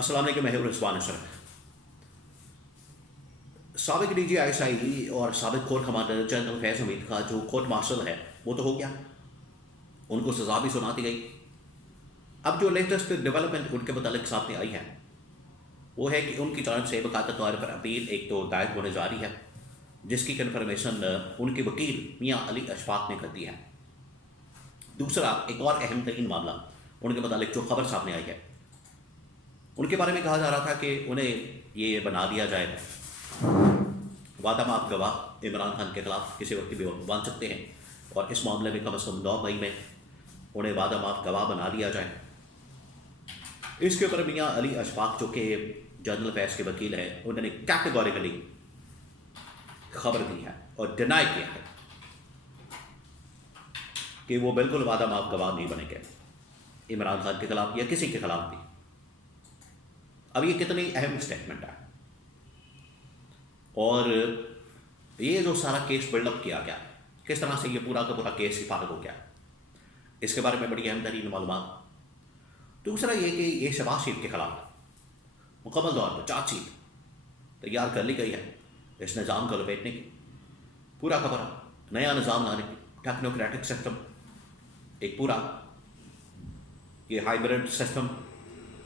السلام علیکم، میں ہوں رضوان اشرف۔ سابق D G I S I اور سابق کورٹ کمانڈر جنرل فیض حمید کا جو کورٹ مارشل ہے وہ تو ہو گیا، ان کو سزا بھی سنا دی گئی۔ اب جو لیٹسٹ ڈیولپمنٹ ان کے متعلق سامنے آئی ہے وہ ہے کہ ان کی جانب سے باقاعدہ طور پر اپیل ایک تو دائر ہونے جا رہی ہے، جس کی کنفرمیشن ان کے وکیل میاں علی اشفاق نے کر دی ہے۔ دوسرا ایک اور اہم ترین معاملہ ان کے متعلق جو خبر سامنے آئی ہے، ان کے بارے میں کہا جا رہا تھا کہ انہیں یہ بنا دیا جائے وعدہ معاف گواہ عمران خان کے خلاف کسی وقت بھی بن سکتے ہیں، اور اس معاملے میں کم از کم 9 مئی میں انہیں وعدہ معاف گواہ بنا دیا جائے۔ اس کے اوپر میاں علی اشفاق جو کہ جنرل فیض کے وکیل ہیں، انہوں نے کیٹیگوریکلی خبر دی ہے اور ڈینائی کیا ہے کہ وہ بالکل وعدہ معاف گواہ نہیں بنے گے عمران خان کے خلاف یا کسی کے خلاف بھی۔ اب یہ کتنی اہم اسٹیٹمنٹ ہے، اور یہ جو سارا کیس بلڈ اپ کیا گیا، کس طرح سے یہ پورا کا پورا کیس فارغ ہو گیا، اس کے بارے میں بڑی اہم ترین معلومات۔ دوسرا یہ کہ یہ شہباز شریف کے خلاف مکمل طور پر چارج شیٹ تیار کر لی گئی ہے اس نظام کو لپیٹنے کی، پورا کا پورا نیا نظام لانے کی، ٹیکنوکریٹک سسٹم، ایک پورا یہ ہائیبرڈ سسٹم۔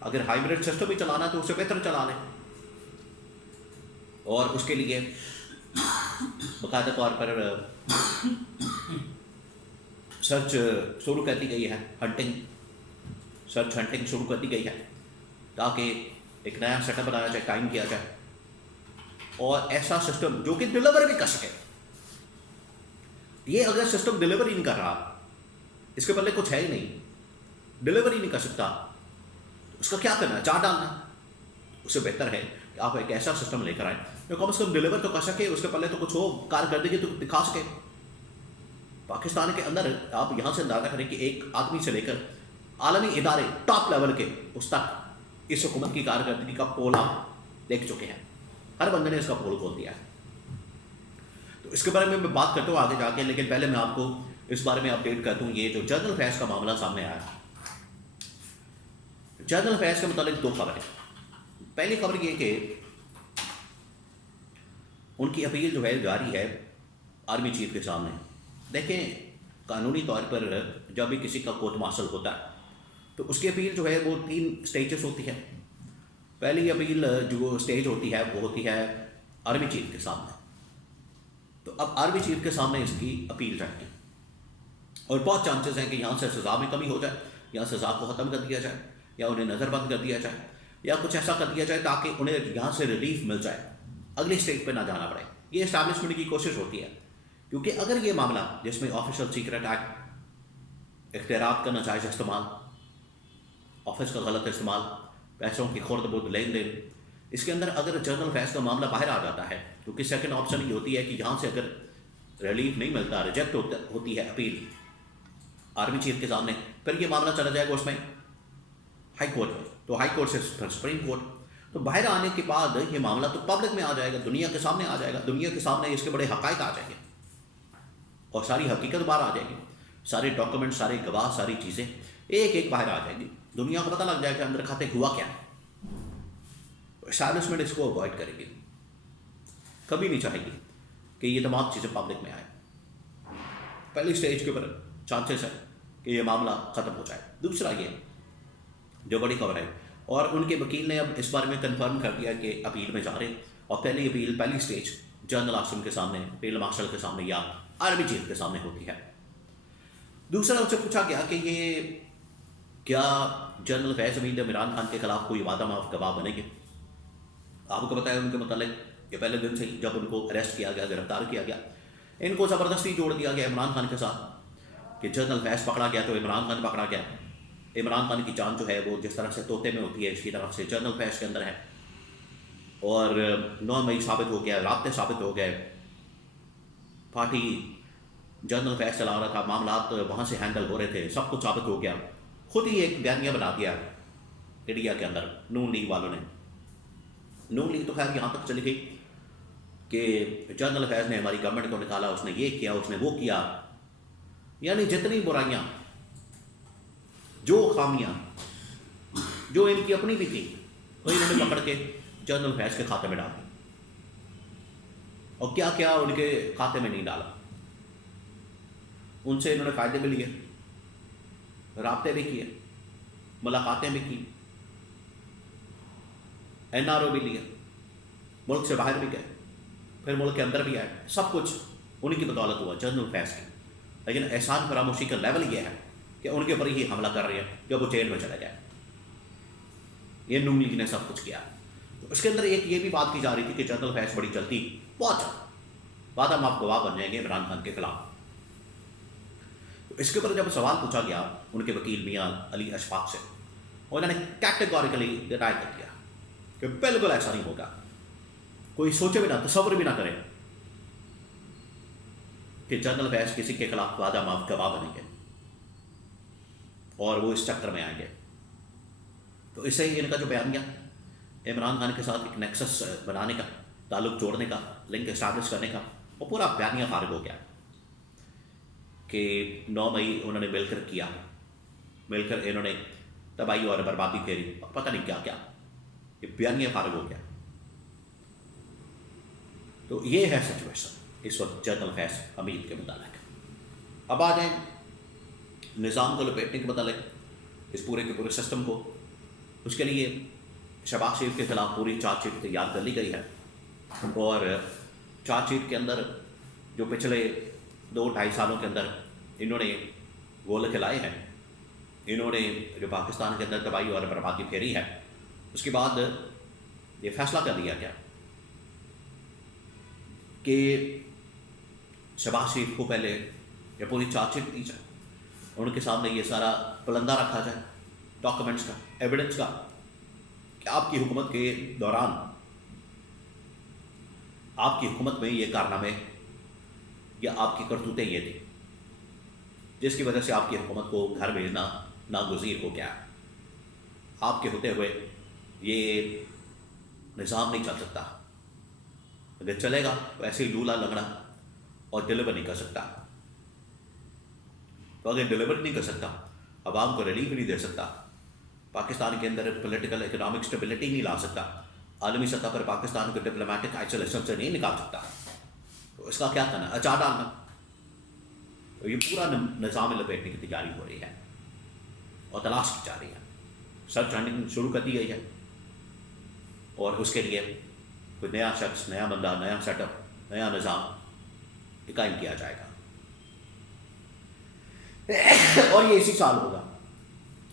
اگر ہائیبرڈ سسٹم ہی چلانا تو اسے بہتر چلا لیں، اور اس کے لیے باقاعدہ طور پر سرچ شروع کر دی گئی ہے، سرچ ہنٹنگ شروع کر دی گئی ہے، تاکہ ایک نیا سیٹ اپ بنایا جائے، قائم کیا جائے، اور ایسا سسٹم جو کہ ڈلیور بھی کر سکے۔ یہ اگر سسٹم ڈلیور ہی نہیں کر رہا، اس کے پلے کچھ ہے ہی نہیں، ڈلیور ہی نہیں کر سکتا، اس کا کیا کرنا ہے؟ چار ڈالنا ہے۔ اس سے بہتر ہے کہ آپ ایک ایسا سسٹم لے کر آئیں جو کم از کم ڈلیور تو کر سکے، اس کے پلے تو کچھ ہو، کارکردگی تو دکھا سکے۔ پاکستان کے اندر آپ یہاں سے اندازہ کریں کہ ایک آدمی سے لے کر عالمی ادارے ٹاپ لیول کے اس تک اس حکومت کی کارکردگی کا پول آپ دیکھ چکے ہیں، ہر بندے نے اس کا پول کھول دیا ہے۔ تو اس کے بارے میں بات کرتا ہوں آگے جا کے، لیکن پہلے میں آپ کو اس بارے میں اپڈیٹ کرتا ہوں۔ یہ جو جنرل فیض کا معاملہ سامنے آیا ہے، جنرل فیض کے متعلق 2 خبریں۔ پہلی خبر یہ کہ ان کی اپیل جو ہے جاری ہے آرمی چیف کے سامنے۔ دیکھیں، قانونی طور پر جب بھی کسی کا کورٹ مارشل ہوتا ہے تو اس کی اپیل جو ہے وہ 3 اسٹیجز ہوتی ہے۔ پہلی اپیل جو اسٹیج ہوتی ہے وہ ہوتی ہے آرمی چیف کے سامنے۔ تو اب آرمی چیف کے سامنے اس کی اپیل رہے گی، اور بہت چانسز ہیں کہ یہاں سے سزا میں کمی ہو جائے، یا سزا کو ختم کر دیا جائے، یا انہیں نظر بند کر دیا جائے، یا کچھ ایسا کر دیا جائے تاکہ انہیں یہاں سے ریلیف مل جائے، اگلی اسٹیج پہ نہ جانا پڑے۔ یہ اسٹیبلشمنٹ کی کوشش ہوتی ہے، کیونکہ اگر یہ معاملہ جس میں آفیشل سیکرٹ ایکٹ، اختیارات کا ناجائز استعمال، آفس کا غلط استعمال، پیسوں کی خرد برد لین دین، اس کے اندر اگر جنرل فیض کا معاملہ باہر آ جاتا ہے، کیونکہ سیکنڈ آپشن یہ ہوتی ہے کہ یہاں سے اگر ریلیف نہیں ملتا، ریجیکٹ ہوتی ہے اپیل آرمی چیف کے سامنے، پھر یہ معاملہ چلا جائے گا اس میں ہائی کورٹ میں، تو ہائی کورٹ سے پھر سپریم کورٹ۔ تو باہر آنے کے بعد یہ معاملہ تو پبلک میں آ جائے گا، دنیا کے سامنے آ جائے گا، دنیا کے سامنے اس کے بڑے حقائق آ جائیں گے، اور ساری حقیقت باہر آ جائے گی، سارے ڈاکومنٹ، سارے گواہ، ساری چیزیں ایک ایک باہر آ جائیں گی، دنیا کو پتہ لگ جائے گا اندر کھاتے ہوا کیا ہے۔ اسٹیبلشمنٹ اس کو اوائڈ کرے گی، کبھی نہیں چاہے گی کہ یہ تمام چیزیں پبلک میں آئیں۔ پہلی اسٹیج کے اوپر چانسز ہے کہ یہ معاملہ ختم ہو جائے۔ دوسرا یہ جو بڑی خبر ہے، اور ان کے وکیل نے اب اس بارے میں کنفرم کر دیا کہ اپیل میں جا رہے ہیں، اور پہلی اپیل، پہلی اسٹیج جنرل عاصم کے سامنے، فیلڈ مارشل کے سامنے، یا آرمی چیف کے سامنے ہوتی ہے۔ دوسرا ان سے پوچھا گیا کہ یہ کیا جنرل فیض حمید عمران خان کے خلاف کوئی وعدہ معاف گواہ بنے گے؟ آپ کو بتایا ان کے متعلق کہ پہلے دن سے ہی جب ان کو اریسٹ کیا گیا، گرفتار کیا گیا، ان کو زبردستی جوڑ دیا گیا عمران خان کے ساتھ کہ جنرل فیض پکڑا گیا تو عمران خان پکڑا گیا۔ عمران خان کی جان جو ہے وہ جس طرح سے طوطے میں ہوتی ہے، اسی طرح سے جنرل فیض کے اندر ہے، اور 9 مئی ثابت ہو گیا، رابطے ثابت ہو گئے، پارٹی جنرل فیض چلا رہا تھا، معاملات وہاں سے ہینڈل ہو رہے تھے، سب کچھ ثابت ہو گیا۔ خود ہی ایک بیانیہ بنا دیا انڈیا کے اندر نون لیگ والوں نے۔ نون لیگ تو خیر یہاں تک چلی گئی کہ جنرل فیض نے ہماری گورنمنٹ کو نکالا، اس نے یہ کیا، اس نے وہ کیا، یعنی جتنی برائیاں، جو خامیاں جو ان کی اپنی بھی تھی، تو انہوں نے پکڑ کے جنرل فیض کے کھاتے میں ڈال دیا، اور کیا کیا ان کے کھاتے میں نہیں ڈالا، ان سے انہوں نے فائدے بھی لیے، رابطے بھی کیے، ملاقاتیں بھی کی، NRO بھی لیا، ملک سے باہر بھی گئے، پھر ملک کے اندر بھی آئے، سب کچھ انہیں کی بدولت ہوا، جنرل فیض کی۔ لیکن احسان فراموشی کا لیول یہ ہے کہ ان کے اوپر ہی حملہ کر رہے ہیں جب وہ جیل میں چلے گئے۔ یہ نون لیگ نے سب کچھ کیا۔ اس کے اندر ایک یہ بھی بات کی جا رہی تھی کہ جنرل فیض بڑی جلدی، بہت جلد بعد ہم آپ گواہ بن جائیں گے عمران خان کے خلاف۔ اس کے اوپر جب سوال پوچھا گیا ان کے وکیل میاں علی اشفاق سے، انہوں نے کیٹیگوریکلی ڈینائی کر دیا کہ بالکل ایسا نہیں ہوگا، کوئی سوچے بھی نہ، تصور بھی نہ کرے کہ جنرل فیض کسی کے خلاف وعدہ معاف گواہ بنیں گے اور وہ اس چکر میں آئیں گے۔ تو اس سے ان کا جو بیانیہ عمران خان کے ساتھ ایک نیکسس بنانے کا، تعلق جوڑنے کا، لنک اسٹیبلش کرنے کا، وہ پورا بیانیہ خارج ہو گیا کہ 9 مئی انہوں نے مل کر کیا، مل کر انہوں نے تباہی اور بربادی پھیری، پتہ نہیں کیا کیا، یہ بیانیہ خارج ہو گیا۔ تو یہ ہے سچویشن اس وقت جنرل فیض حمید کے متعلق۔ اب آ جائیں نظام کو لپیٹنے کے متعلق، اس پورے کے پورے سسٹم کو۔ اس کے لیے شہباز شریف کے خلاف پوری چارج شیٹ تیار کر لی گئی ہے، اور چارج شیٹ کے اندر جو پچھلے 2-2.5 سالوں کے اندر انہوں نے گول کھلائے ہیں، انہوں نے جو پاکستان کے اندر تباہی اور بربادی پھیری ہے، اس کے بعد یہ فیصلہ کر لیا گیا کہ شہباز شریف کو پہلے یہ پوری چارج شیٹ دی جائے، ان کے سامنے یہ سارا پلندہ رکھا جائے ڈاکومنٹس کا، ایویڈنس کا، کہ آپ کی حکومت کے دوران، آپ کی حکومت میں یہ کارنامے یا آپ کی کرتوتیں یہ تھیں جس کی وجہ سے آپ کی حکومت کو گھر بھیجنا ناگزیر ہو گیا۔ آپ کے ہوتے ہوئے یہ نظام نہیں چل سکتا، اگر چلے گا تو ایسے ہی لولا لنگڑا اور ڈلیور نہیں کر سکتا۔ تو اگر ڈلیور نہیں کر سکتا، عوام کو ریلیف نہیں دے سکتا، پاکستان کے اندر پولیٹیکل اکنامک اسٹیبلٹی نہیں لا سکتا، عالمی سطح پر پاکستان کو ڈپلومیٹک آئسولیشن سے نہیں نکال سکتا، تو اس کا کیا کرنا؟ اچار ڈالنا۔ تو یہ پورا نظام لپیٹنے کی تیاری ہو رہی ہے اور تلاش کی جا رہی ہے، سرچ ہنٹنگ شروع کر دی گئی ہے، اور اس کے لیے کوئی نیا شخص، نیا بندہ، نیا سیٹ اپ، نیا نظام قائم کیا جائے گا، اور یہ اسی سال ہوگا،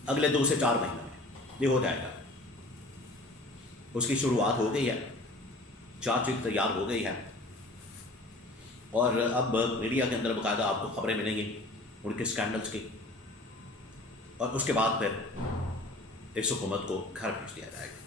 اگلے 2 سے 4 مہینے میں یہ ہو جائے گا۔ اس کی شروعات ہو گئی ہے، چارج شیٹ تیار ہو گئی ہے، اور اب میڈیا کے اندر باقاعدہ آپ کو خبریں ملیں گی ان کے اسکینڈلس کی، اور اس کے بعد پھر اس حکومت کو گھر بھیج دیا جائے گا۔